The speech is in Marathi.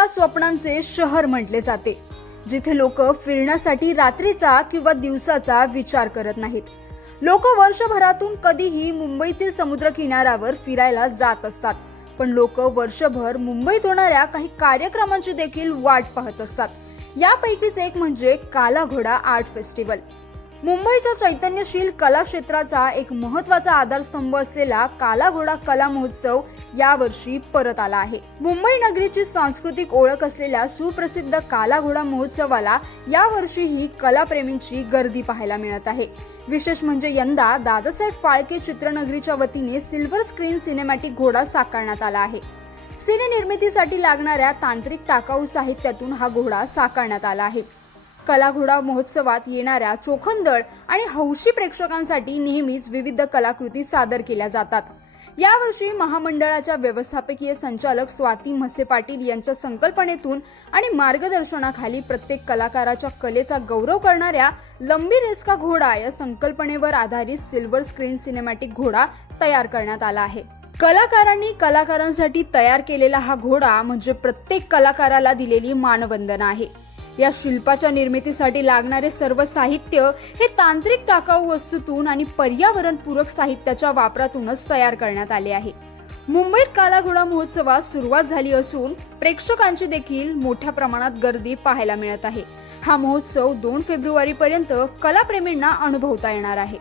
मुंबईला स्वप्नांचे शहर म्हटले जाते जिथे लोक फिरण्यासाठी रात्रीचा किंवा दिवसाचा विचार करत नाहीत. लोक वर्षभरातून कधीही मुंबईतील समुद्र किनाऱ्यावर फिरायला जात असतात पण लोक वर्षभर मुंबईत होणाऱ्या काही कार्यक्रमांची देखील वाट पाहत असतात. यापैकीच एक म्हणजे काला घोडा आर्ट फेस्टिवल. मुंबईच्या चैतन्यशील कला क्षेत्राचा एक महत्त्वाचा आधारस्तंभ असलेला काला घोडा कला महोत्सव यावर्षी परत आला आहे. मुंबई नगरीची सांस्कृतिक ओळख असलेल्या सुप्रसिद्ध काला घोडा महोत्सवाला यावर्षीही कलाप्रेमींची गर्दी पाहायला मिळत आहे. विशेष म्हणजे यंदा दादासाहेब फाळके चित्रनगरीच्या वतीने सिल्व्हर स्क्रीन सिनेमॅटिक घोडा साकारण्यात आला आहे. सिनेनिर्मितीसाठी लागणाऱ्या तांत्रिक टाकाऊ साहित्यातून हा घोडा साकारण्यात आला आहे. कलाघोडा महोत्सवात येणाऱ्या चोखंदळ आणि हौशी प्रेक्षकांसाठी नेहमीच विविध कलाकृती सादर केल्या जातात. यावर्षी महामंडळाच्या व्यवस्थापकीय संचालक स्वाती म्हसे पाटील यांच्या संकल्पनेतून आणि मार्गदर्शनाखाली प्रत्येक कलाकाराच्या कलेचा गौरव करणाऱ्या लंबी रेस्का घोडा या संकल्पनेवर आधारित सिल्वर स्क्रीन सिनेमॅटिक घोडा तयार करण्यात आला आहे. कलाकारांनी कलाकारांसाठी तयार केलेला हा घोडा म्हणजे प्रत्येक कलाकाराला दिलेली मानवंदना आहे. या शिल्पाच्या निर्मितीसाठी लागणारे सर्व साहित्य हे तांत्रिक टाकाऊ वस्तूतून आणि पर्यावरणपूरक साहित्याच्या वापरातूनच तयार करण्यात आले आहे. मुंबईत कालाघोडा महोत्सवास सुरुवात झाली असून प्रेक्षकांची देखील मोठ्या प्रमाणात गर्दी पाहायला मिळत आहे. हा महोत्सव दोन फेब्रुवारी पर्यंत कलाप्रेमींना अनुभवता येणार आहे.